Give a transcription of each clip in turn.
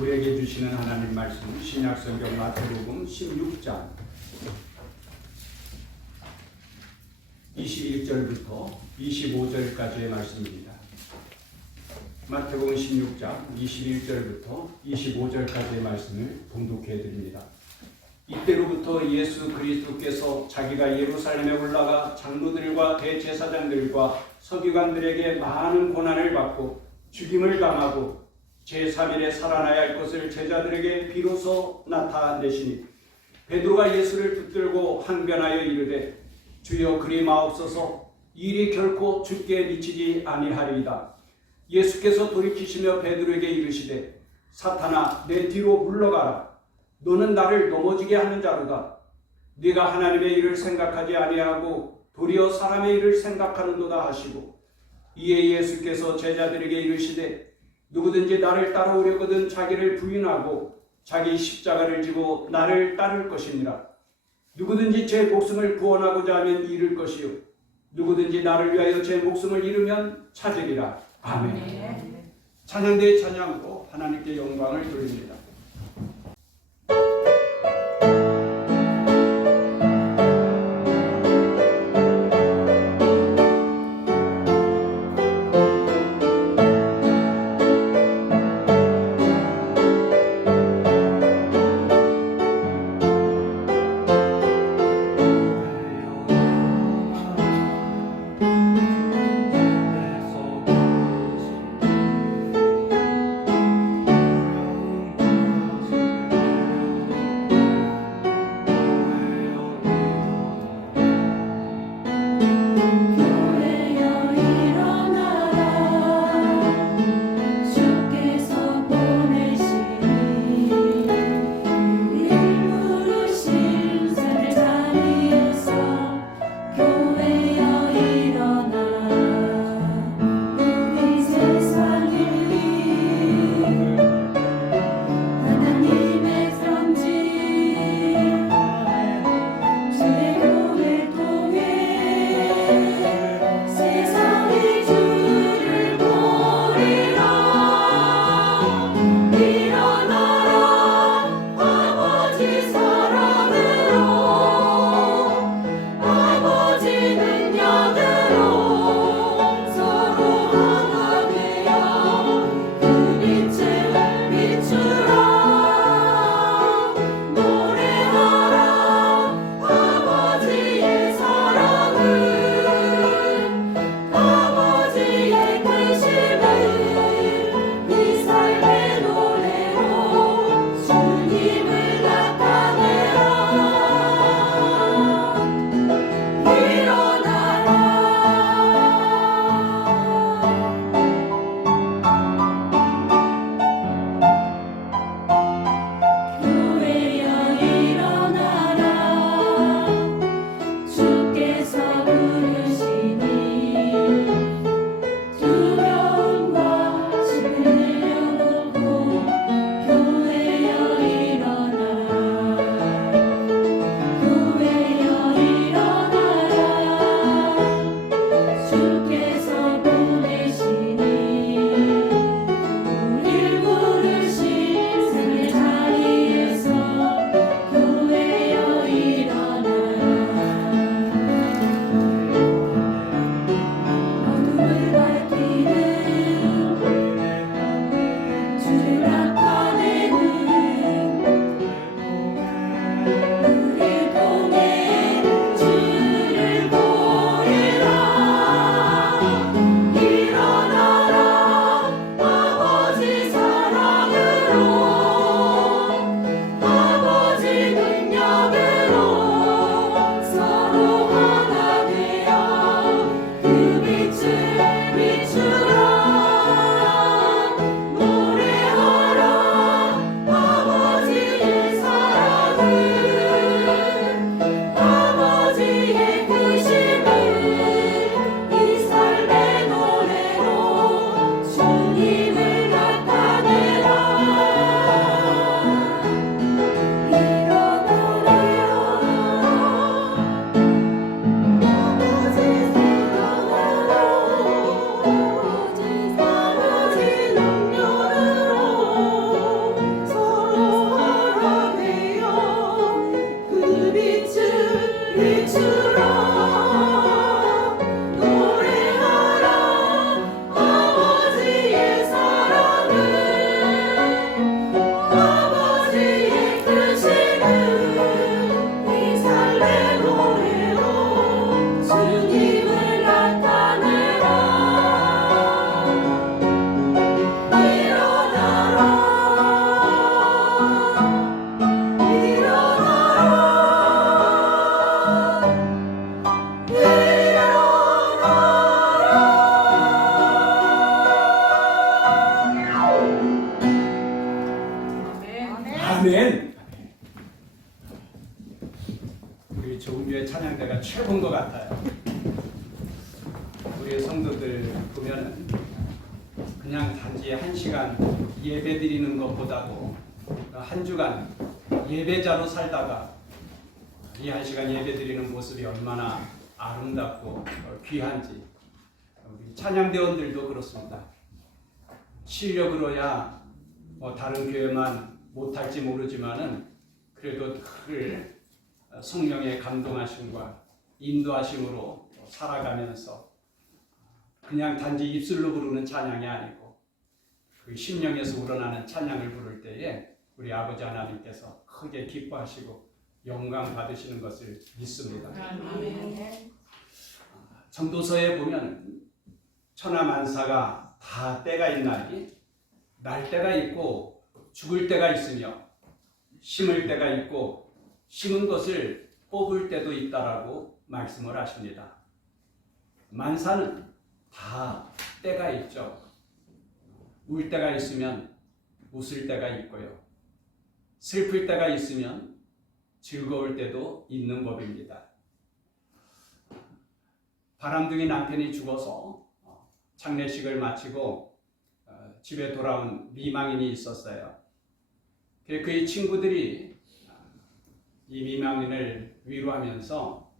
우리에게 주시는 하나님 말씀 신약성경 마태복음 16장 21절부터 25절까지의 말씀입니다. 마태복음 16장 21절부터 25절까지의 말씀을 봉독해 드립니다. 이때로부터 예수 그리스도께서 자기가 예루살렘에 올라가 장로들과 대제사장들과 서기관들에게 많은 고난을 받고 죽임을 당하고 제3일에 살아나야 할 것을 제자들에게 비로소 나타내시니 베드로가 예수를 붙들고 항변하여 이르되 주여 그리 마옵소서 일이 결코 주께 미치지 아니하리이다. 예수께서 돌이키시며 베드로에게 이르시되 사탄아 내 뒤로 물러가라. 너는 나를 넘어지게 하는 자로다. 네가 하나님의 일을 생각하지 아니하고 도리어 사람의 일을 생각하는도다 하시고 이에 예수께서 제자들에게 이르시되 누구든지 나를 따라오려거든 자기를 부인하고 자기 십자가를 지고 나를 따를 것이니라. 누구든지 제 목숨을 구원하고자 하면 잃을 것이요 누구든지 나를 위하여 제 목숨을 잃으면 찾으리라. 아멘. 찬양대의 찬양으로 하나님께 영광을 돌립니다. 아멘. 우리 조은주의 찬양대가 최고인 것 같아요. 우리 성도들 보면은 그냥 단지 1시간 예배 드리는 것보다도 한 주간 예배자로 살다가 이 1시간 예배 드리는 모습이 얼마나 아름답고 귀한지 우리 찬양대원들도 그렇습니다. 실력으로야 다른 교회만 못할지 모르지만은 그래도 늘 성령의 감동하심과 인도하심으로 살아가면서 그냥 단지 입술로 부르는 찬양이 아니고 그 심령에서 우러나는 찬양을 부를 때에 우리 아버지 하나님께서 크게 기뻐하시고 영광 받으시는 것을 믿습니다. 전도서에 보면 천하만사가 다 때가 있나니 날 때가 있고 죽을 때가 있으며 심을 때가 있고 심은 것을 뽑을 때도 있다라고 말씀을 하십니다. 만사는 다 때가 있죠. 울 때가 있으면 웃을 때가 있고요. 슬플 때가 있으면 즐거울 때도 있는 법입니다. 바람둥이 남편이 죽어서 장례식을 마치고 집에 돌아온 미망인이 있었어요. 그의 친구들이 이 미망인을 위로하면서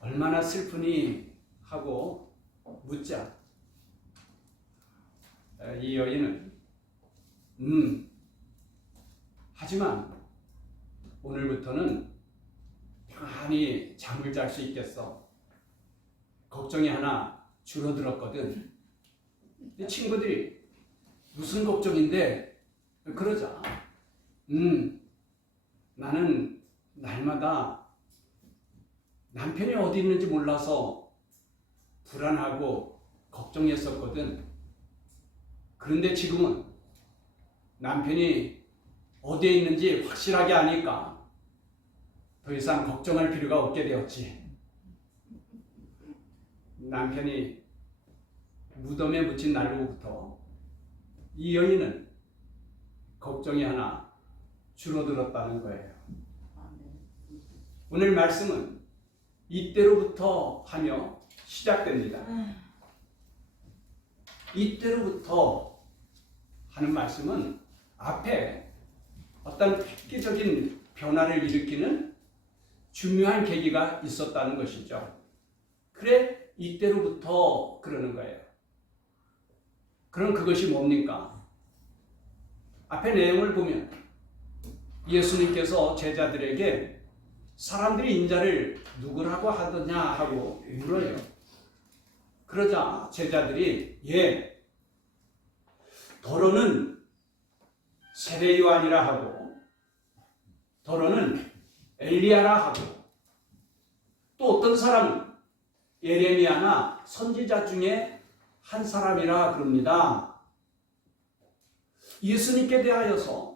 얼마나 슬프니 하고 묻자 이 여인은 하지만 오늘부터는 편안히 잠을 잘 수 있겠어. 걱정이 하나 줄어들었거든. 친구들이 무슨 걱정인데 그러자 나는 날마다 남편이 어디 있는지 몰라서 불안하고 걱정했었거든. 그런데 지금은 남편이 어디에 있는지 확실하게 아니까 더 이상 걱정할 필요가 없게 되었지. 남편이 무덤에 묻힌 날로부터 이 여인은 걱정이 하나 줄어들었다는 거예요. 오늘 말씀은 이때로부터 하며 시작됩니다. 이때로부터 하는 말씀은 앞에 어떤 획기적인 변화를 일으키는 중요한 계기가 있었다는 것이죠. 그래 이때로부터 그러는 거예요. 그럼 그것이 뭡니까? 앞에 내용을 보면 예수님께서 제자들에게 사람들이 인자를 누구라고 하더냐 하고 물어요. 그러자 제자들이 더러는 세례 요한이라 하고 더러는 엘리야라 하고 또 어떤 사람은 예레미야나 선지자 중에 한 사람이라 그럽니다. 예수님께 대하여서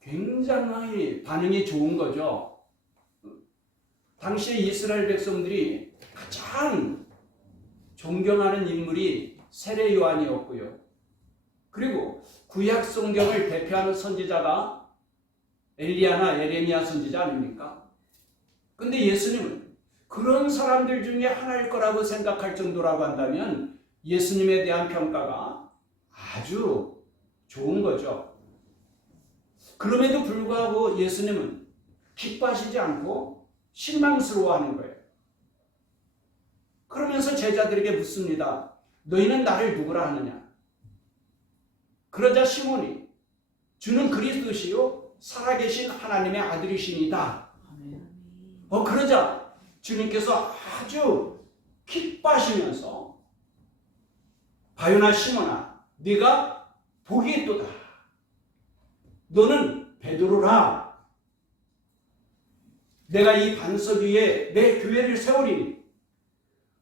굉장히 반응이 좋은 거죠. 당시에 이스라엘 백성들이 가장 존경하는 인물이 세례 요한이었고요. 그리고 구약 성경을 대표하는 선지자가 엘리야나 예레미야 선지자 아닙니까? 근데 예수님은 그런 사람들 중에 하나일 거라고 생각할 정도라고 한다면 예수님에 대한 평가가 아주 좋은 거죠. 그럼에도 불구하고 예수님은 기뻐하시지 않고 실망스러워하는 거예요. 그러면서 제자들에게 묻습니다. 너희는 나를 누구라 하느냐? 그러자 시몬이 주는 그리스도시요 살아계신 하나님의 아들이시니다. 그러자 주님께서 아주 기뻐하시면서 바요나 시몬아 네가 복이 있도다. 너는 베드로라. 내가 이 반석 위에 내 교회를 세우리니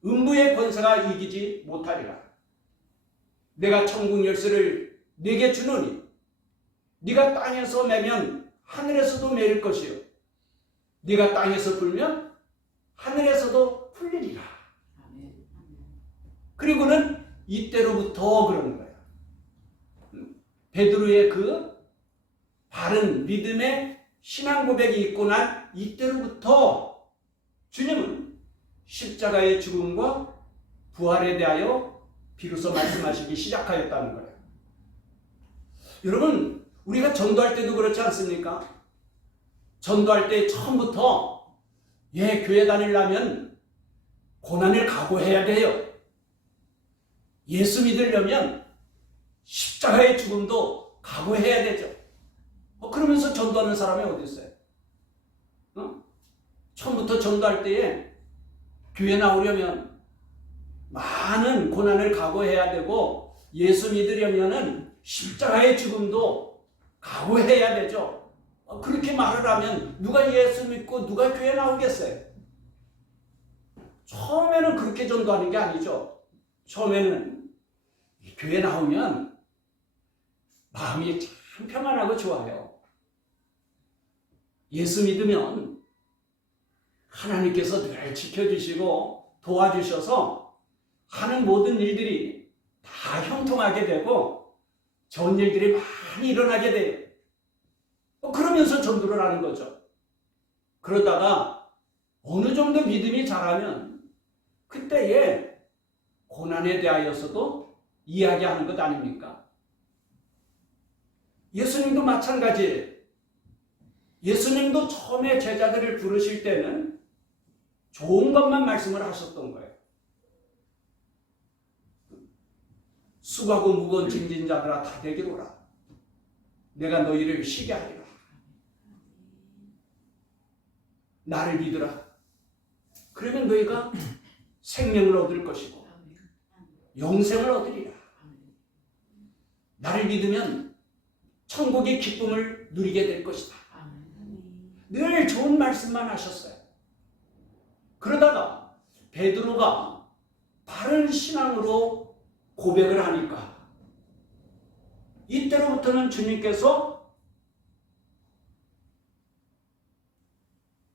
음부의 권세가 이기지 못하리라. 내가 천국 열쇠를 네게 주노니 네가 땅에서 매면 하늘에서도 매일 것이요 네가 땅에서 풀면 하늘에서도 풀리리라. 그리고는 이때로부터 그러는 거예요. 베드로의 그 바른 믿음의 신앙 고백이 있고 난 이때로부터 주님은 십자가의 죽음과 부활에 대하여 비로소 말씀하시기 시작하였다는 거예요. 여러분, 우리가 전도할 때도 그렇지 않습니까? 전도할 때 처음부터 교회 다니려면 고난을 각오해야 돼요. 예수 믿으려면 십자가의 죽음도 각오해야 되죠. 그러면서 전도하는 사람이 어디 있어요? 처음부터 전도할 때에 교회 나오려면 많은 고난을 각오해야 되고 예수 믿으려면은 십자가의 죽음도 각오해야 되죠. 그렇게 말을 하면 누가 예수 믿고 누가 교회 나오겠어요? 처음에는 그렇게 전도하는 게 아니죠. 처음에는 교회 나오면 마음이 참 평안하고 좋아요. 예수 믿으면 하나님께서 늘 지켜주시고 도와주셔서 하는 모든 일들이 다 형통하게 되고 좋은 일들이 많이 일어나게 돼요. 그러면서 전도를 하는 거죠. 그러다가 어느 정도 믿음이 자라면 그때에 고난에 대하여서도 이야기하는 것 아닙니까? 예수님도 마찬가지예요. 예수님도 처음에 제자들을 부르실 때는 좋은 것만 말씀을 하셨던 거예요. 수고하고 무거운 짐진 자들아 다 내게로 오라. 내가 너희를 쉬게 하리라. 나를 믿으라. 그러면 너희가 생명을 얻을 것이고 영생을 얻으리라. 나를 믿으면 천국의 기쁨을 누리게 될 것이다. 늘 좋은 말씀만 하셨어요. 그러다가 베드로가 바른 신앙으로 고백을 하니까 이때로부터는 주님께서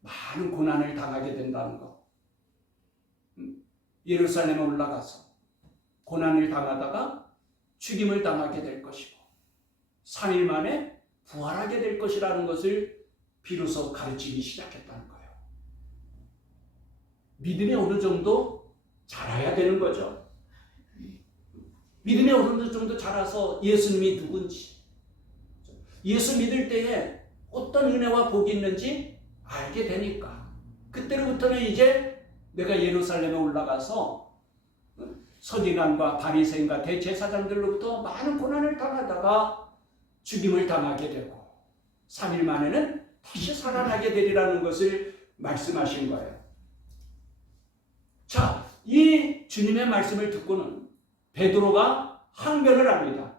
많은 고난을 당하게 된다는 거. 예루살렘에 올라가서 고난을 당하다가 죽임을 당하게 될 것이고 3일 만에 부활하게 될 것이라는 것을 비로소 가르치기 시작했다는 거예요. 믿음이 어느 정도 자라야 되는 거죠. 믿음이 어느 정도 자라서 예수님이 누군지, 예수 믿을 때에 어떤 은혜와 복이 있는지 알게 되니까 그때로부터는 이제 내가 예루살렘에 올라가서 서기관과 바리새인과 대제사장들로부터 많은 고난을 당하다가 죽임을 당하게 되고 3일 만에는 다시 살아나게 되리라는 것을 말씀하신 거예요. 자, 이 주님의 말씀을 듣고는 베드로가 항변을 합니다.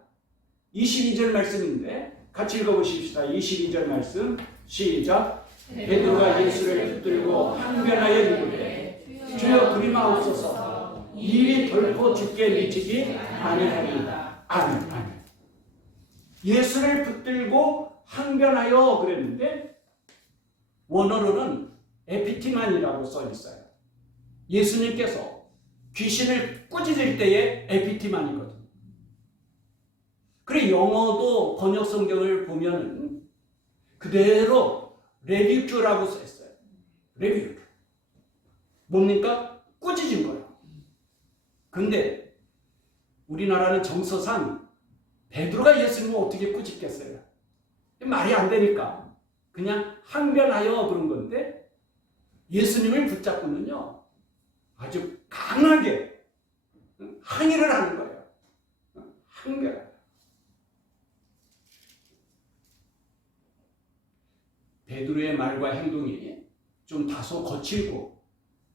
22절 말씀인데 같이 읽어보십시다. 22절 말씀 시작. 베드로가 예수를 붙들고 항변하여 이르되 주여 그리마옵소서 이 일이 결코 주께 미치지 아니하리이다. 아멘. 아멘. 예수를 붙들고 항변하여 그랬는데 원어로는 에피티만이라고 써 있어요. 예수님께서 귀신을 꾸짖을 때의 에피티만이거든요. 그래 영어도 번역 성경을 보면 그대로 레비큐라고 써 있어요. 레비큐. 뭡니까? 꾸짖은 거예요. 근데 우리나라는 정서상 베드로가 예수님을 어떻게 꾸짖겠어요? 말이 안 되니까 그냥 항변하여 그런 건데 예수님을 붙잡고는요 아주 강하게 항의를 하는 거예요. 항변. 베드로의 말과 행동이 좀 다소 거칠고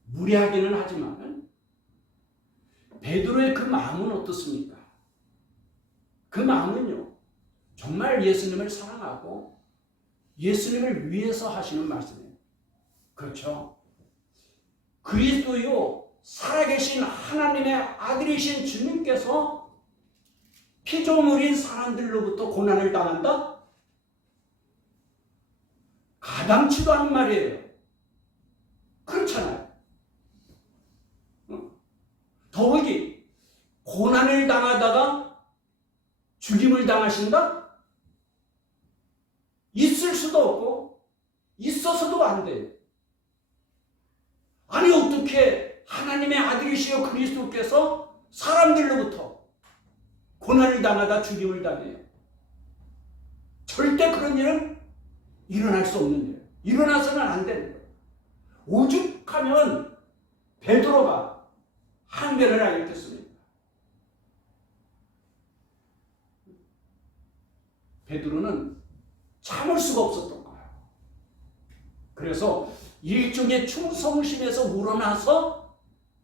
무례하기는 하지만 베드로의 그 마음은 어떻습니까? 그 마음은요 정말 예수님을 사랑하고 예수님을 위해서 하시는 말씀이에요. 그렇죠? 그리스도요 살아계신 하나님의 아들이신 주님께서 피조물인 사람들로부터 고난을 당한다? 가당치도 않은 말이에요. 그렇잖아요. 더욱이 고난을 당하다가 죽임을 당하신다? 있을 수도 없고 있어서도 안 돼요. 아니 어떻게 하나님의 아들이시여 그리스도께서 사람들로부터 고난을 당하다 죽임을 당해요? 절대 그런 일은 일어날 수 없는 일이에요. 일어나서는 안 되는 거예요. 오죽하면 베드로가 항변을 하였겠습니까? 베드로는 참을 수가 없었던 거예요. 그래서 일종의 충성심에서 우러나서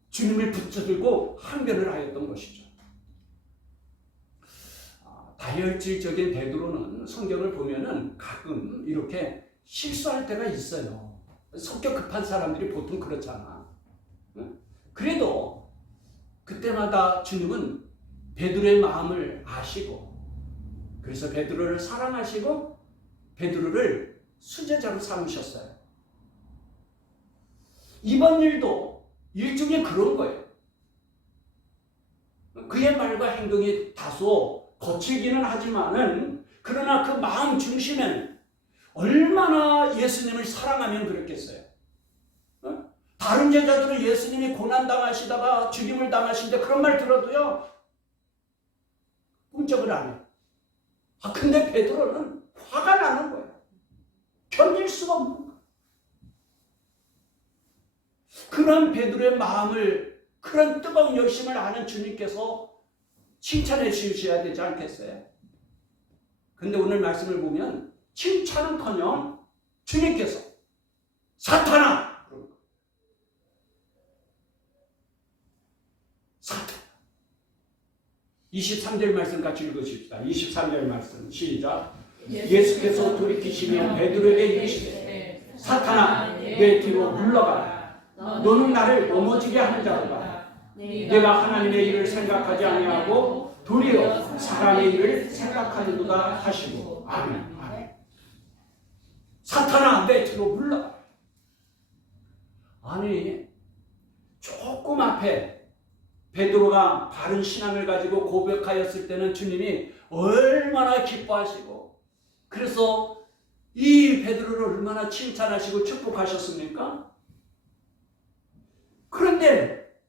주님을 붙들고 항변을 하였던 것이죠. 다혈질적인 베드로는 성경을 보면은 가끔 이렇게 실수할 때가 있어요. 성격 급한 사람들이 보통 그렇잖아. 그래도 그때마다 주님은 베드로의 마음을 아시고, 그래서 베드로를 사랑하시고 베드로를 수제자로 삼으셨어요. 이번 일도 일종의 그런 거예요. 그의 말과 행동이 다소 거칠기는 하지만은 그러나 그 마음 중심에는 얼마나 예수님을 사랑하면 그랬겠어요. 다른 제자들은 예수님이 고난당하시다가 죽임을 당하시는데 그런 말 들어도요 꿈쩍을 안 해요. 근데 베드로는 화가 나는 거예요. 견딜 수가 없는 거예요. 그런 베드로의 마음을, 그런 뜨거운 열심을 아는 주님께서 칭찬해 주셔야 되지 않겠어요? 근데 오늘 말씀을 보면 칭찬은커녕 주님께서 사탄아! 사탄. 23절 말씀 같이 읽으십시다. 23절 말씀 시작. 예수께서 돌이키시며 베드로에게 이르시되 사탄아 내 뒤로 물러가라. 너는 나를 넘어지게 하는 자로다. 내가 하나님의 일을 생각하지 아니하고 도리어 사람의 일을 생각하는도다 하시고. 아멘. 아멘. 사탄아 내 뒤로 물러가라. 아니 조금 앞에 베드로가 바른 신앙을 가지고 고백하였을 때는 주님이 얼마나 기뻐하시고, 그래서 이 베드로를 얼마나 칭찬하시고 축복하셨습니까? 그런데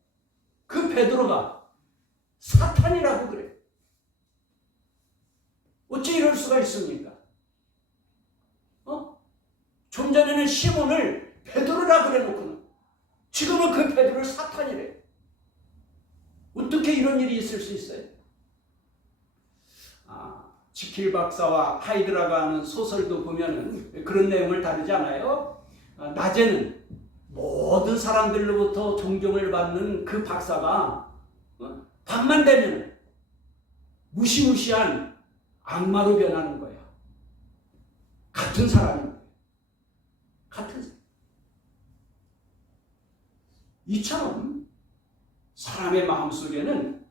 그 베드로가 사탄이라고 그래. 어찌 이럴 수가 있습니까? 좀 전에는 시몬을 베드로라 그래놓고는 지금은 그 베드로를 사탄이래. 어떻게 이런 일이 있을 수 있어요? 지킬 박사와 하이드라가 하는 소설도 보면은 그런 내용을 다루지 않아요? 낮에는 모든 사람들로부터 존경을 받는 그 박사가 밤만 되면 무시무시한 악마로 변하는 거야. 같은 사람인 거야. 같은 사람. 이처럼 사람의 마음속에는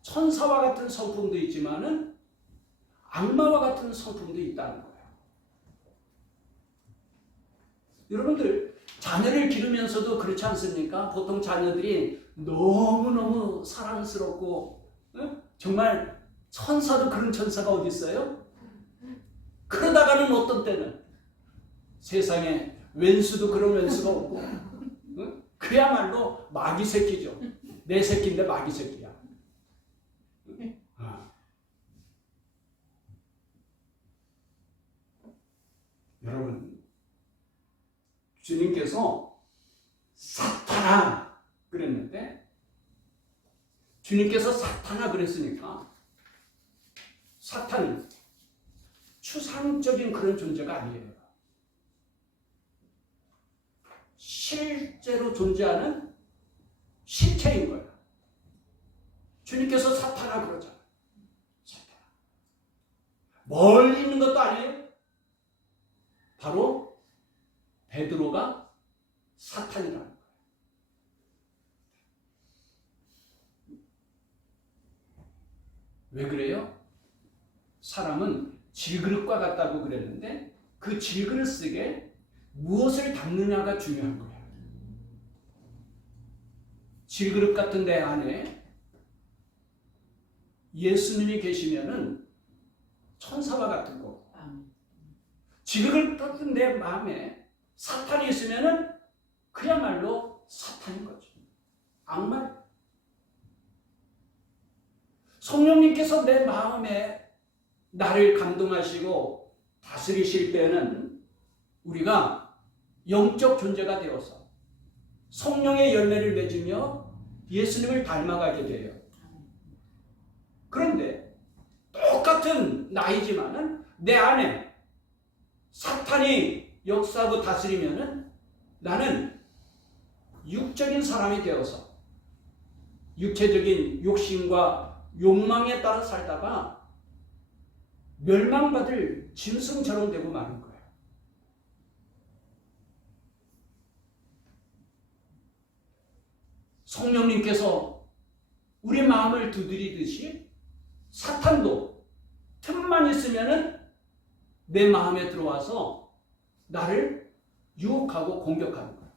천사와 같은 성품도 있지만은 악마와 같은 성품도 있다는 거예요. 여러분들 자녀를 기르면서도 그렇지 않습니까? 보통 자녀들이 너무너무 사랑스럽고 정말 천사도 그런 천사가 어디 있어요? 그러다가는 어떤 때는 세상에 왼수도 그런 왼수가 없고 그야말로 마귀 새끼죠. 내 새끼인데 마귀 새끼야. 여러분, 주님께서 사탄아 그랬는데, 주님께서 사탄아 그랬으니까 사탄은 추상적인 그런 존재가 아니에요. 실제로 존재하는 실체인 거예요. 주님께서 사탄아 그러잖아요. 사탄아. 멀리 있는 것도 아니에요. 바로 베드로가 사탄이라는 거예요. 왜 그래요? 사람은 질그릇과 같다고 그랬는데 그 질그릇 속에 무엇을 담느냐가 중요한 거예요. 질그릇 같은 데 안에 예수님이 계시면은 천사와 같은 거. 지극을 떴던 내 마음에 사탄이 있으면은 그야말로 사탄인 거죠. 악마. 성령님께서 내 마음에 나를 감동하시고 다스리실 때는 우리가 영적 존재가 되어서 성령의 열매를 맺으며 예수님을 닮아가게 돼요. 그런데 똑같은 나이지만은 내 안에 사탄이 역사하고 다스리면은 나는 육적인 사람이 되어서 육체적인 욕심과 욕망에 따라 살다가 멸망받을 짐승처럼 되고 마는 거예요. 성령님께서 우리 마음을 두드리듯이 사탄도 틈만 있으면은 내 마음에 들어와서 나를 유혹하고 공격하는 거예요.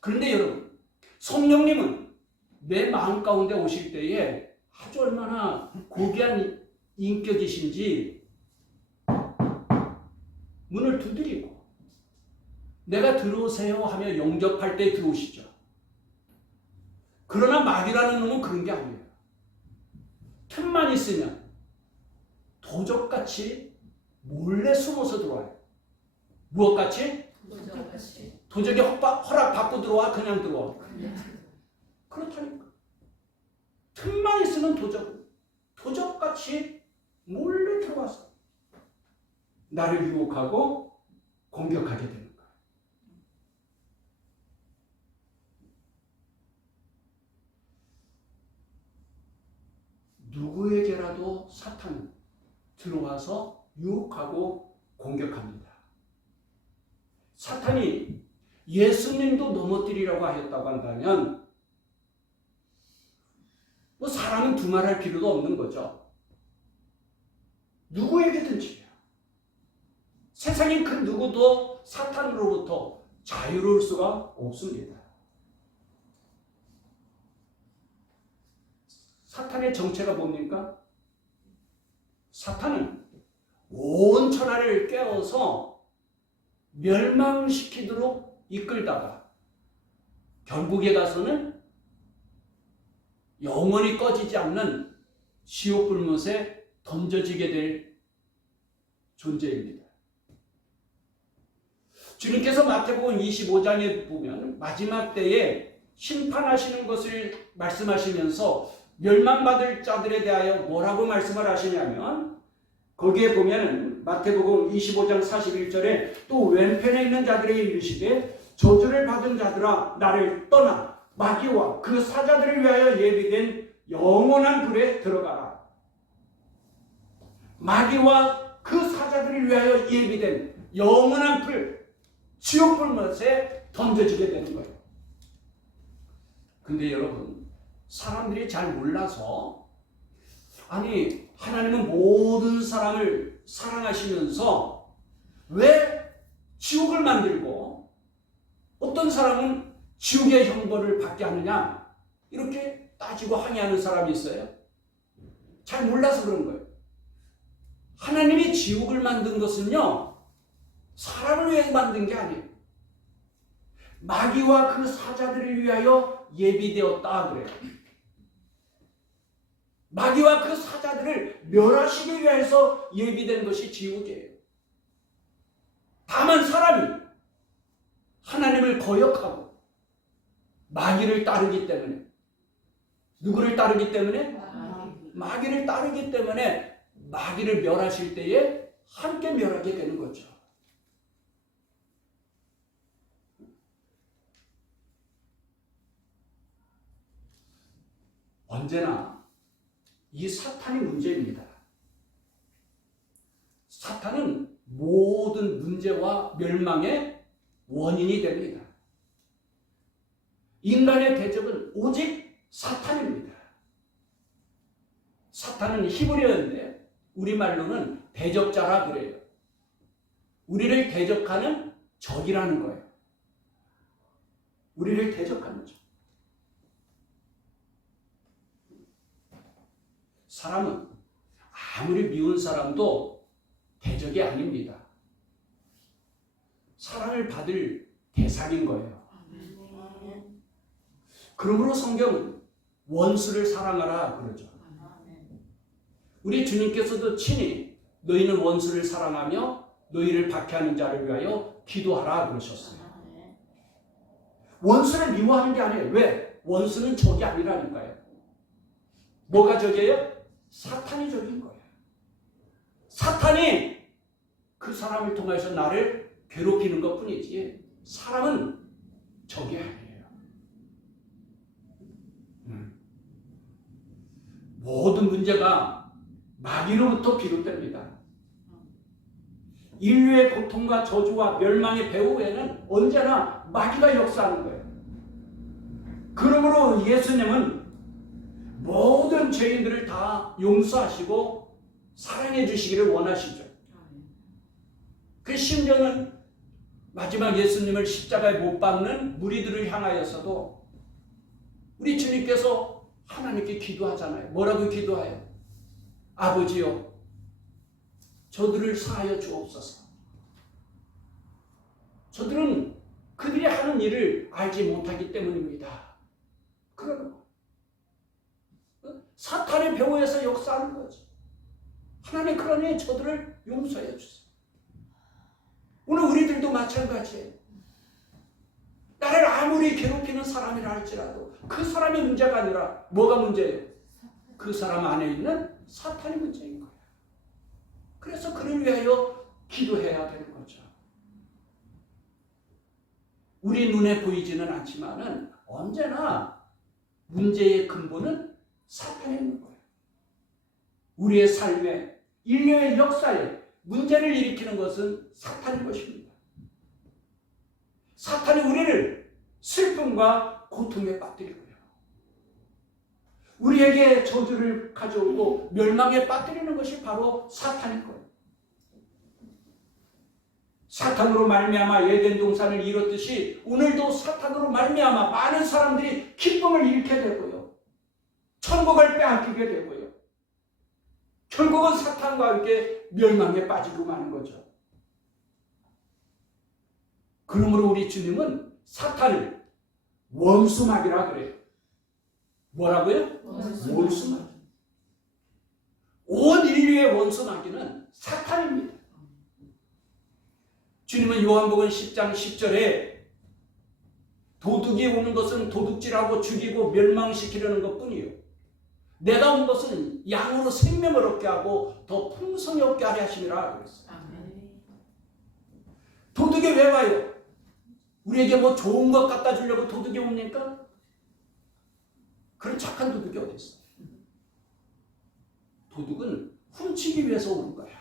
그런데 여러분, 성령님은 내 마음 가운데 오실 때에 아주 얼마나 고귀한 인격이신지 문을 두드리고 내가 들어오세요 하며 영접할 때 들어오시죠. 그러나 마귀라는 놈은 그런 게 아니에요. 틈만 있으면 도적같이 몰래 숨어서 들어와요. 무엇같이? 도적같이. 도적이 허락 받고 들어와? 그냥 들어와? 그렇다니까. 틈만 있으면 도적같이 몰래 들어와서 나를 유혹하고 공격하게 되는 거예요. 누구에게라도 사탄은 들어와서 유혹하고 공격합니다. 사탄이 예수님도 넘어뜨리라고 하였다고 한다면 뭐 사람은 두말할 필요도 없는 거죠. 누구에게든지요. 세상인 그 누구도 사탄으로부터 자유로울 수가 없습니다. 사탄의 정체가 뭡니까? 사탄은 온 천하를 깨워서 멸망시키도록 이끌다가 결국에 가서는 영원히 꺼지지 않는 지옥 불못에 던져지게 될 존재입니다. 주님께서 마태복음 25장에 보면 마지막 때에 심판하시는 것을 말씀하시면서 멸망받을 자들에 대하여 뭐라고 말씀을 하시냐면 거기에 보면 마태복음 25장 41절에 또 왼편에 있는 자들에게 이르시되 저주를 받은 자들아 나를 떠나 마귀와 그 사자들을 위하여 예비된 영원한 불에 들어가라. 마귀와 그 사자들을 위하여 예비된 영원한 불, 지옥 불못에 던져지게 되는 거예요. 근데 여러분, 사람들이 잘 몰라서 아니 하나님은 모든 사람을 사랑하시면서 왜 지옥을 만들고 어떤 사람은 지옥의 형벌을 받게 하느냐 이렇게 따지고 항의하는 사람이 있어요. 잘 몰라서 그런 거예요. 하나님이 지옥을 만든 것은요 사람을 위해 만든 게 아니에요. 마귀와 그 사자들을 위하여 예비되었다 그래요. 마귀와 그 사자들을 멸하시기 위해서 예비된 것이 지옥이에요. 다만 사람이 하나님을 거역하고 마귀를 따르기 때문에 누구를 따르기 때문에? 마귀를 따르기 때문에 마귀를 멸하실 때에 함께 멸하게 되는 거죠. 언제나 이 사탄이 문제입니다. 사탄은 모든 문제와 멸망의 원인이 됩니다. 인간의 대적은 오직 사탄입니다. 사탄은 히브리어인데 우리말로는 대적자라 그래요. 우리를 대적하는 적이라는 거예요. 우리를 대적하는 적. 사람은 아무리 미운 사람도 대적이 아닙니다. 사랑을 받을 대상인 거예요. 그러므로 성경은 원수를 사랑하라 그러죠. 우리 주님께서도 친히 너희는 원수를 사랑하며 너희를 박해하는 자를 위하여 기도하라 그러셨어요. 원수를 미워하는 게 아니에요. 왜? 원수는 적이 아니라니까요. 뭐가 적이에요? 사탄이 적인 거예요. 사탄이 그 사람을 통해서 나를 괴롭히는 것 뿐이지 사람은 적이 아니에요. 모든 문제가 마귀로부터 비롯됩니다. 인류의 고통과 저주와 멸망의 배후에는 언제나 마귀가 역사하는 거예요. 그러므로 예수님은 모든 죄인들을 다 용서하시고 사랑해 주시기를 원하시죠. 그 심지어는 마지막 예수님을 십자가에 못 박는 무리들을 향하여서도 우리 주님께서 하나님께 기도하잖아요. 뭐라고 기도해요? 아버지요, 저들을 사하여 주옵소서. 저들은 그들이 하는 일을 알지 못하기 때문입니다. 그러나 사탄의 배후에서 역사하는 거지. 하나님 그러니 저들을 용서해 주세요. 오늘 우리들도 마찬가지예요. 나를 아무리 괴롭히는 사람이라 할지라도 그 사람이 문제가 아니라 뭐가 문제예요? 그 사람 안에 있는 사탄이 문제인 거예요. 그래서 그를 위하여 기도해야 되는 거죠. 우리 눈에 보이지는 않지만은 언제나 문제의 근본은 사탄에 있는 거예요. 우리의 삶에, 인류의 역사에 문제를 일으키는 것은 사탄인 것입니다. 사탄이 우리를 슬픔과 고통에 빠뜨리고요. 우리에게 저주를 가져오고 멸망에 빠뜨리는 것이 바로 사탄인 거예요. 사탄으로 말미암아 에덴 동산을 잃었듯이 오늘도 사탄으로 말미암아 많은 사람들이 기쁨을 잃게 되고요. 천국을 빼앗기게 되고요. 결국은 사탄과 함께 멸망에 빠지고 마는 거죠. 그러므로 우리 주님은 사탄을 원수마귀라 그래요. 뭐라고요? 원수마귀. 온 인류의 원수마귀는 사탄입니다. 주님은 요한복음 10장 10절에 도둑이 오는 것은 도둑질하고 죽이고 멸망시키려는 것뿐이요. 내가 온 것은 양으로 생명을 얻게 하고 더 풍성히 얻게 하려 하심이라 그랬어요. 도둑이 왜 와요? 우리에게 뭐 좋은 것 갖다 주려고 도둑이 옵니까? 그런 착한 도둑이 어디 있어요? 도둑은 훔치기 위해서 오는 거야.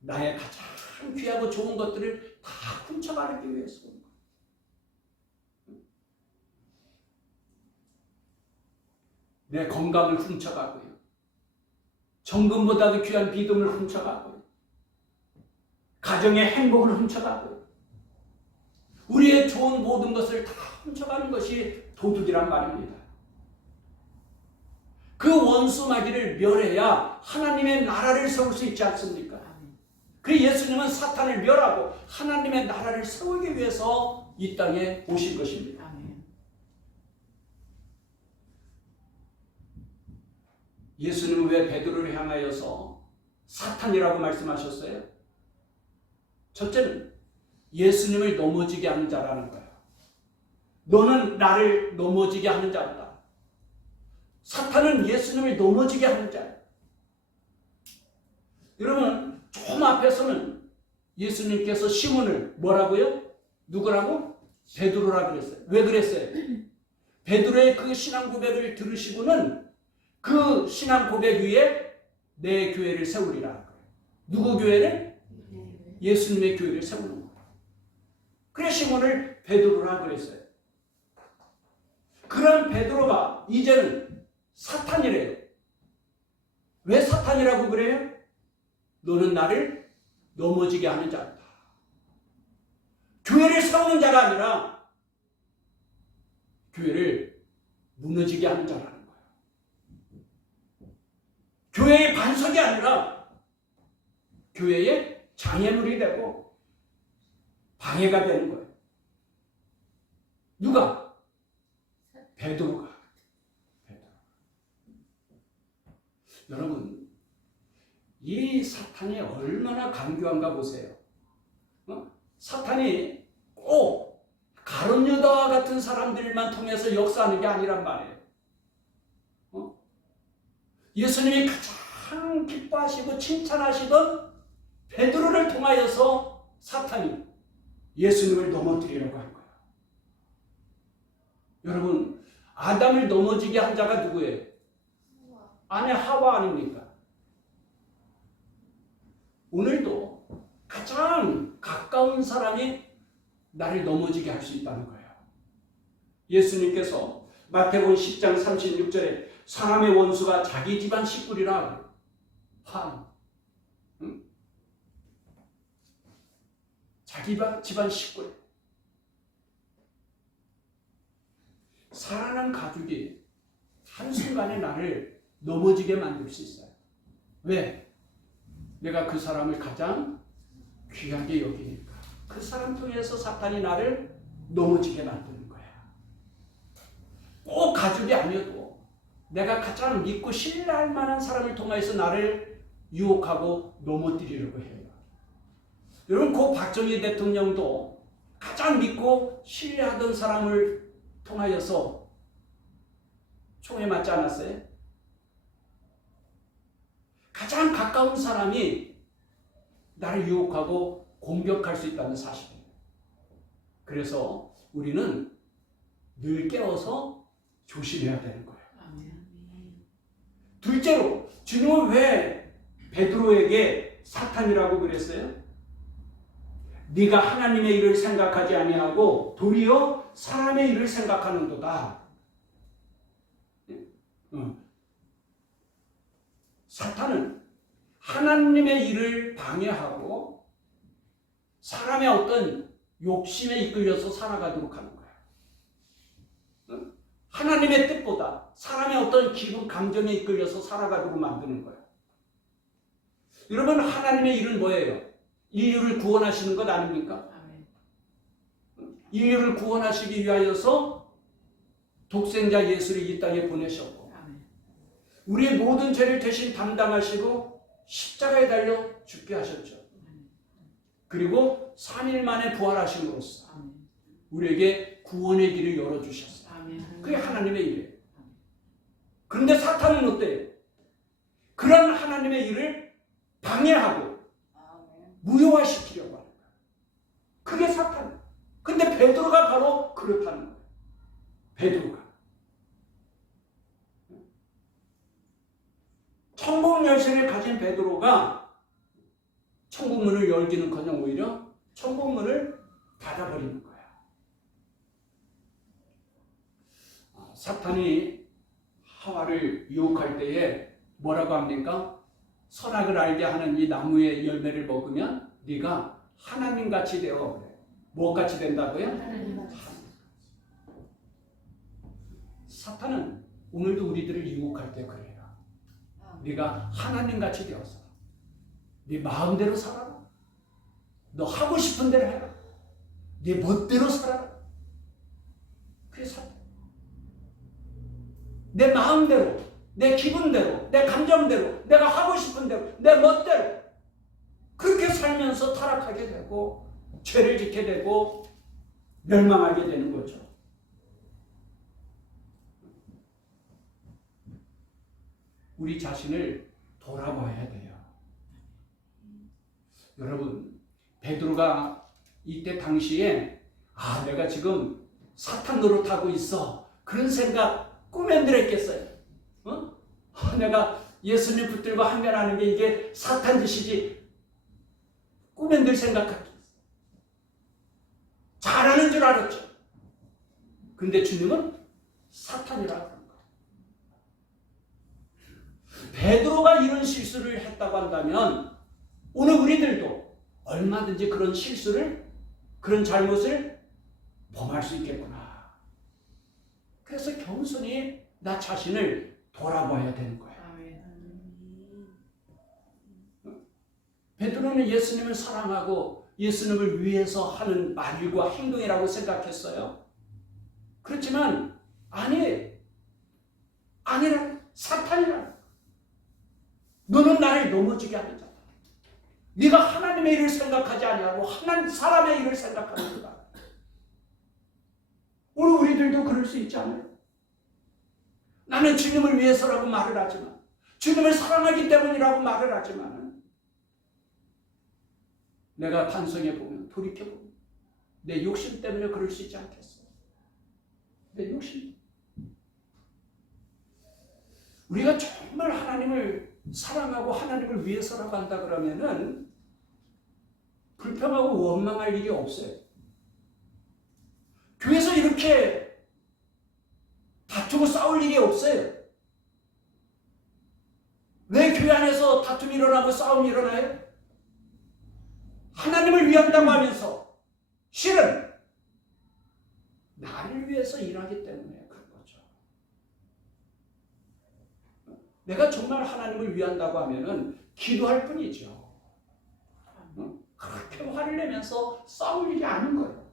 나의 가장 귀하고 좋은 것들을 다 훔쳐가기 위해서 오는 거야. 내 건강을 훔쳐가고요. 정금보다도 귀한 믿음을 훔쳐가고요. 가정의 행복을 훔쳐가고요. 우리의 좋은 모든 것을 다 훔쳐가는 것이 도둑이란 말입니다. 그 원수 마귀를 멸해야 하나님의 나라를 세울 수 있지 않습니까? 그 예수님은 사탄을 멸하고 하나님의 나라를 세우기 위해서 이 땅에 오신 것입니다. 예수님은 왜 베드로를 향하여서 사탄이라고 말씀하셨어요? 첫째는 예수님을 넘어지게 하는 자라는 거예요. 너는 나를 넘어지게 하는 자다. 사탄은 예수님을 넘어지게 하는 자예요. 여러분, 좀 앞에서는 예수님께서 시몬을 뭐라고요? 누구라고? 베드로라 그랬어요. 왜 그랬어요? 베드로의 그 신앙 고백을 들으시고는 그 신앙 고백 위에 내 교회를 세우리라. 누구 교회를? 예수님의 교회를 세우는 거예요. 그래 시몬을 베드로라 그랬어요. 그런 베드로가 이제는 사탄이래요. 왜 사탄이라고 그래요? 너는 나를 넘어지게 하는 자다. 교회를 세우는 자가 아니라 교회를 무너지게 하는 자라는 거예요. 교회의 반석이 아니라 교회의 장애물이 되고 방해가 되는 거예요. 누가? 베드로가. 여러분, 이 사탄이 얼마나 간교한가 보세요. 사탄이 꼭 가룟 유다와 같은 사람들만 통해서 역사하는 게 아니란 말이에요. 예수님이 가장 기뻐하시고 칭찬하시던 베드로를 통하여서 사탄이 예수님을 넘어뜨리려고 한 거예요. 여러분, 아담을 넘어지게 한 자가 누구예요? 아내 하와 아닙니까? 오늘도 가장 가까운 사람이 나를 넘어지게 할 수 있다는 거예요. 예수님께서 마태복음 10장 36절에 사람의 원수가 자기 집안 식구리라. 자기 집안 식구. 사랑하는 가족이 한순간에 나를 넘어지게 만들 수 있어요. 왜? 내가 그 사람을 가장 귀하게 여기니까. 그 사람 통해서 사탄이 나를 넘어지게 만드는 거야. 꼭 가족이 아니어도 내가 가장 믿고 신뢰할 만한 사람을 통해서 나를 유혹하고 넘어뜨리려고 해요. 여러분, 고 박정희 대통령도 가장 믿고 신뢰하던 사람을 통하여서 총에 맞지 않았어요? 가장 가까운 사람이 나를 유혹하고 공격할 수 있다는 사실이에요. 그래서 우리는 늘 깨워서 조심해야 되는 거예요. 둘째로, 주님은 왜 베드로에게 사탄이라고 그랬어요? 네가 하나님의 일을 생각하지 아니하고 도리어 사람의 일을 생각하는도다. 사탄은 하나님의 일을 방해하고 사람의 어떤 욕심에 이끌려서 살아가도록 하는 거야. 하나님의 뜻보다 사람의 어떤 기분, 감정에 이끌려서 살아가도록 만드는 거야. 여러분, 하나님의 일은 뭐예요? 인류를 구원하시는 것 아닙니까? 인류를 구원하시기 위하여서 독생자 예수를 이 땅에 보내셨고 우리의 모든 죄를 대신 담당하시고 십자가에 달려 죽게 하셨죠. 그리고 3일 만에 부활하심으로써 우리에게 구원의 길을 열어주셨어요. 그게 하나님의 일이에요. 그런데 사탄은 어때요? 그런 하나님의 일을 방해하고 무효화시키려고 하는 거예요. 그게 사탄이에요. 근데 베드로가 바로 그렇다는 거예요. 베드로가. 천국 열쇠를 가진 베드로가 천국 문을 열기는커녕 오히려 천국 문을 닫아버리는 거야. 사탄이 하와를 유혹할 때에 뭐라고 합니까? 선악을 알게 하는 이 나무의 열매를 먹으면 네가 하나님같이 되어. 그래. 무엇같이 된다고요? 하나님같이. 사탄은 오늘도 우리들을 유혹할 때 그래요. 네가 하나님같이 되어서 네 마음대로 살아라. 너 하고 싶은 대로 해라. 네 멋대로 살아라. 그게 사탄. 내 마음대로, 내 기분대로, 내 감정대로, 내가 하고 싶은 대로, 내 멋대로 그렇게 살면서 타락하게 되고 죄를 짓게 되고 멸망하게 되는 거죠. 우리 자신을 돌아봐야 돼요. 여러분, 베드로가 이때 당시에 내가 지금 사탄 노릇하고 있어. 그런 생각 꿈에 들었겠어요. 내가 예수님 붙들고 항변하는 게 이게 사탄 짓이지. 꿈에 늘 생각하기. 잘하는 줄 알았죠. 근데 주님은 사탄이라고 하는 거예요. 베드로가 이런 실수를 했다고 한다면 오늘 우리들도 얼마든지 그런 실수를, 그런 잘못을 범할 수 있겠구나. 그래서 겸손히 나 자신을 돌아봐야 되는 거예요. 베드로는 예수님을 사랑하고 예수님을 위해서 하는 말과 행동이라고 생각했어요. 그렇지만 아니라 사탄이라. 너는 나를 넘어지게 하는 자다. 네가 하나님의 일을 생각하지 아니하고 하나님 사람의 일을 생각하는 거다. 오늘 우리들도 그럴 수 있지 않아요? 나는 주님을 위해서라고 말을 하지만, 주님을 사랑하기 때문이라고 말을 하지만, 내가 반성해보면, 돌이켜보면 내 욕심 때문에 그럴 수 있지 않겠어? 내 욕심. 우리가 정말 하나님을 사랑하고 하나님을 위해서라고 한다 그러면은 불평하고 원망할 일이 없어요. 교회에서 이렇게 다투고 싸울 일이 없어요. 왜 교회 안에서 다툼이 일어나고 싸움이 일어나요? 하나님을 위한다고 하면서 실은 나를 위해서 일하기 때문에 그런 거죠. 내가 정말 하나님을 위한다고 하면은 기도할 뿐이죠. 그렇게 화를 내면서 싸울 일이 아닌 거예요.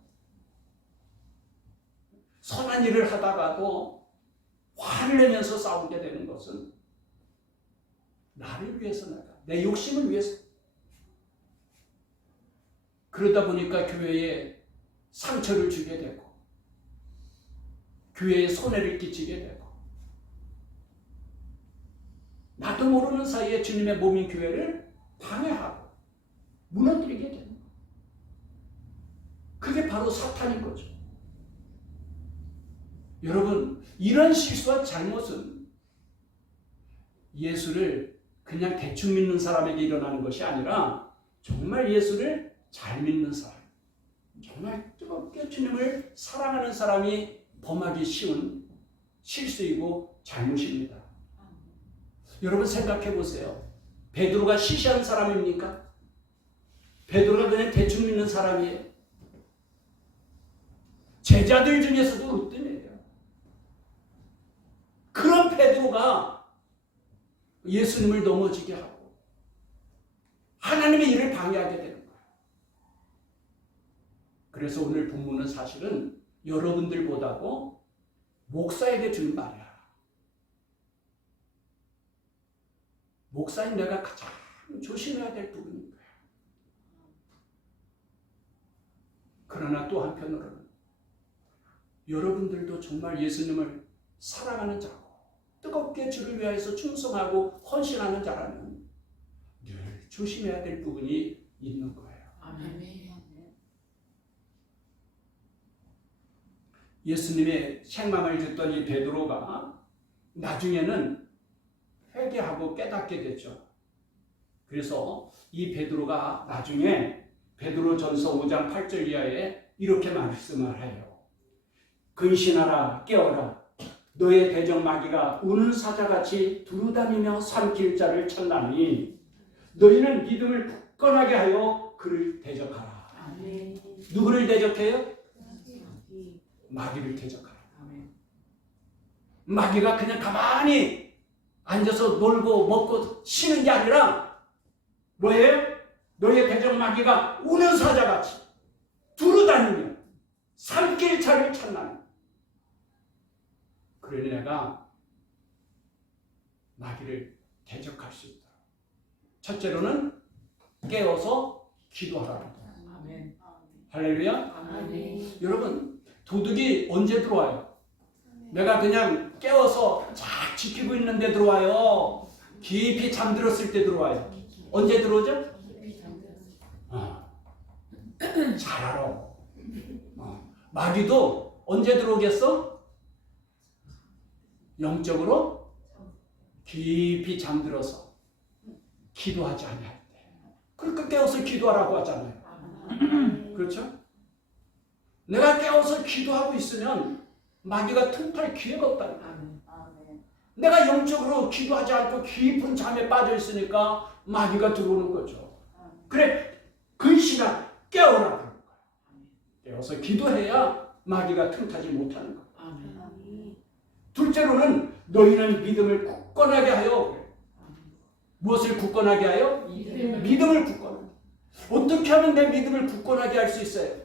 선한 일을 하다가도 화를 내면서 싸우게 되는 것은 나를 위해서 내 욕심을 위해서. 그러다 보니까 교회에 상처를 주게 되고 교회에 손해를 끼치게 되고 나도 모르는 사이에 주님의 몸인 교회를 방해하고 무너뜨리게 되는 거예요. 그게 바로 사탄인 거죠. 여러분, 이런 실수와 잘못은 예수를 그냥 대충 믿는 사람에게 일어나는 것이 아니라 정말 예수를 잘 믿는 사람, 정말 뜨겁게 주님을 사랑하는 사람이 범하기 쉬운 실수이고 잘못입니다. 여러분 생각해 보세요. 베드로가 시시한 사람입니까? 베드로가 그냥 대충 믿는 사람이에요. 제자들 중에서도 으뜸이에요. 그런 베드로가 예수님을 넘어지게 하고 하나님의 일을 방해하게 되는 거예요. 그래서 오늘 본문은 사실은 여러분들보다도 목사에게 주는 말이야. 목사인 내가 가장 조심해야 될 부분인 거야. 그러나 또 한편으로는 여러분들도 정말 예수님을 사랑하는 자고 뜨겁게 주를 위하여서 충성하고 헌신하는 자라면 늘 조심해야 될 부분이 있는 거예요. 아멘. 예수님의 책망을 듣던 이 베드로가 나중에는 회개하고 깨닫게 됐죠. 그래서 이 베드로가 나중에 베드로전서 5장 8절 이하에 이렇게 말씀을 해요. 근신하라, 깨어라. 너의 대적 마귀가 우는 사자같이 두루다니며 삼킬 자를 찾나니 너희는 믿음을 굳건하게 하여 그를 대적하라. 아멘. 누구를 대적해요? 마귀를 대적하라. 아멘. 마귀가 그냥 가만히 앉아서 놀고 먹고 쉬는 게 아니라 뭐예요? 너의 대적 마귀가 우는 사자같이 두루다니며 삼킬 자를 찾나니. 그러니 내가 마귀를 대적할 수 있다. 첫째로는 깨어서 기도하라. 아멘. 할렐루야. 아멘. 여러분, 도둑이 언제 들어와요? 내가 그냥 깨워서 잘 지키고 있는데 들어와요. 깊이 잠들었을 때 들어와요. 언제 들어오죠? 잘 알아. 마귀도 언제 들어오겠어? 영적으로 깊이 잠들어서 기도하지 아니할 때. 그러니까 깨워서 기도하라고 하잖아요. 그렇죠? 내가 깨워서 기도하고 있으면 마귀가 틈탈 기회가 없다는 거예요. 내가 영적으로 기도하지 않고 깊은 잠에 빠져 있으니까 마귀가 들어오는 거죠. 그래, 근신아 깨어라 그런 거예요. 깨워서 기도해야 마귀가 틈타지 못하는 거예요. 둘째로는 너희는 믿음을 굳건하게 하여. 무엇을 굳건하게 하여? 믿음을 굳건하게. 어떻게 하면 내 믿음을 굳건하게 할 수 있어요?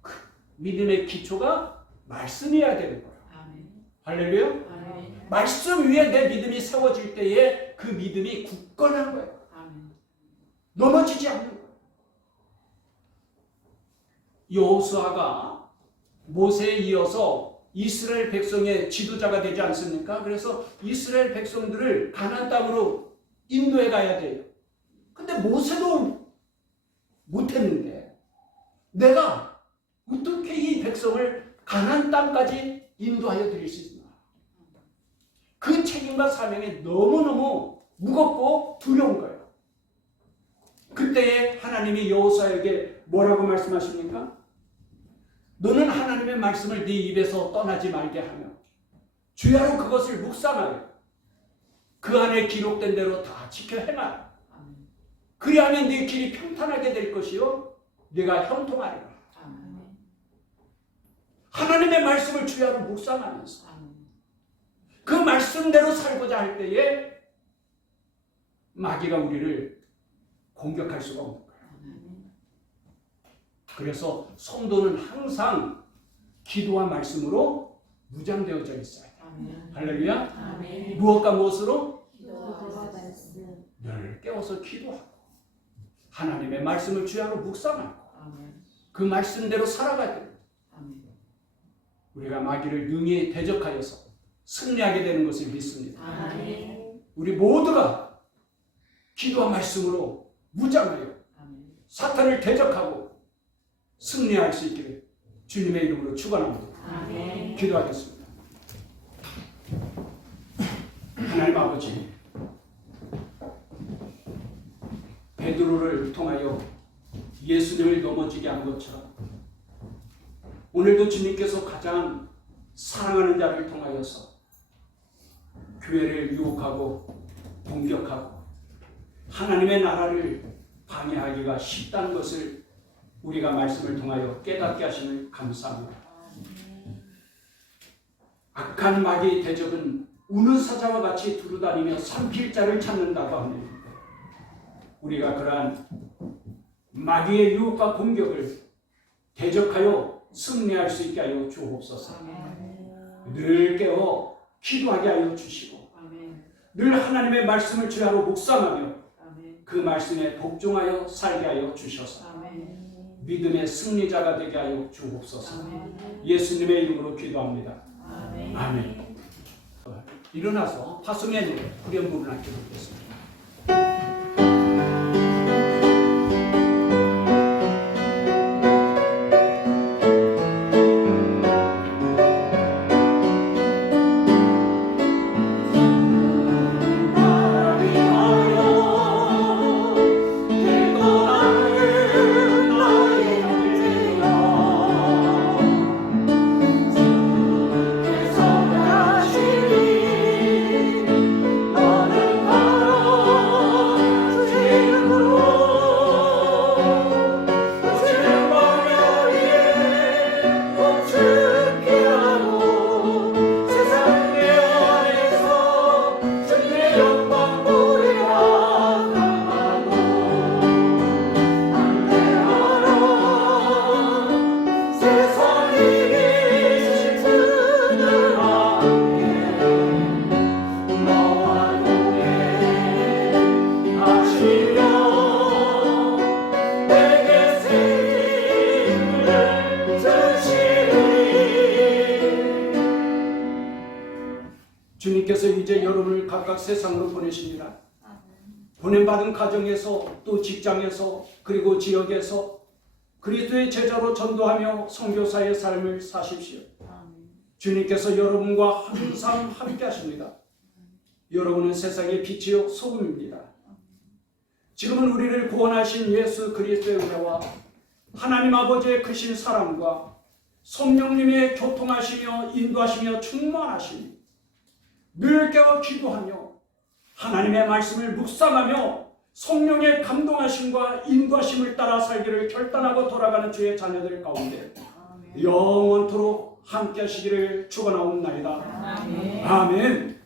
그 믿음의 기초가 말씀이어야 되는 거예요. 아멘. 할렐루야. 아멘. 말씀 위에 내 믿음이 세워질 때에 그 믿음이 굳건한 거예요. 아멘. 넘어지지 않는 거예요. 여호수아가 모세에 이어서 이스라엘 백성의 지도자가 되지 않습니까? 그래서 이스라엘 백성들을 가나안 땅으로 인도해 가야 돼요. 근데 모세도 못했는데 내가 어떻게 이 백성을 가나안 땅까지 인도하여 드릴 수 있나? 그 책임과 사명이 너무너무 무겁고 두려운 거예요. 그때에 하나님이 여호수아에게 뭐라고 말씀하십니까? 너는 하나님의 말씀을 네 입에서 떠나지 말게 하며 주야로 그것을 묵상하여 그 안에 기록된 대로 다 지켜 행하라. 아멘. 그리하면 네 길이 평탄하게 될 것이요 네가 형통하리라. 아멘. 하나님의 말씀을 주야로 묵상하면서 아멘. 그 말씀대로 살고자 할 때에 마귀가 우리를 공격할 수가 없는 거예요. 그래서 성도는 항상 기도와 말씀으로 무장되어져 있어요. 아멘. 할렐루야. 아멘. 무엇과 무엇으로? 기도와 말씀. 늘 깨워서 기도하고 하나님의 말씀을 주야로 묵상하고 아멘. 그 말씀대로 살아가야 됩니다. 아멘. 우리가 마귀를 능히 대적하여서 승리하게 되는 것을 믿습니다. 아멘. 우리 모두가 기도와 말씀으로 무장하여 아멘. 사탄을 대적하고 승리할 수 있기를 주님의 이름으로 축원합니다. 아멘. 기도하겠습니다. 하나님 아버지, 베드로를 통하여 예수님을 넘어지게 한 것처럼 오늘도 주님께서 가장 사랑하는 자를 통하여서 교회를 유혹하고 공격하고 하나님의 나라를 방해하기가 쉽다는 것을 우리가 말씀을 통하여 깨닫게 하심을 감사합니다. 악한 마귀의 대적은 우는 사자와 같이 두루다니며 삼킬 자를 찾는다고 합니다. 우리가 그러한 마귀의 유혹과 공격을 대적하여 승리할 수 있게 하여 주옵소서. 아멘. 늘 깨어 기도하게 하여 주시고 아멘. 늘 하나님의 말씀을 주야로 묵상하며 아멘. 그 말씀에 복종하여 살게 하여 주셔서 아멘. 믿음의 승리자가 되게 하여 주옵소서. 아멘. 예수님의 이름으로 기도합니다. 아멘. 아멘. 일어나서 파송의 노래 후렴부를 함께 부르겠습니다. 주님께서 이제 여러분을 각각 세상으로 보내십니다. 보냄받은 가정에서 또 직장에서 그리고 지역에서 그리스도의 제자로 전도하며 선교사의 삶을 사십시오. 주님께서 여러분과 항상 함께 하십니다. 여러분은 세상의 빛이요 소금입니다. 지금은 우리를 구원하신 예수 그리스도의 은혜와 하나님 아버지의 크신 사랑과 성령님의 교통하시며 인도하시며 충만하시니 늘 깨어 기도하며 하나님의 말씀을 묵상하며 성령의 감동하심과 인도하심을 따라 살기를 결단하고 돌아가는 주의 자녀들 가운데 영원토록 함께 하시기를 축원하옵나이다. 아멘. 아멘.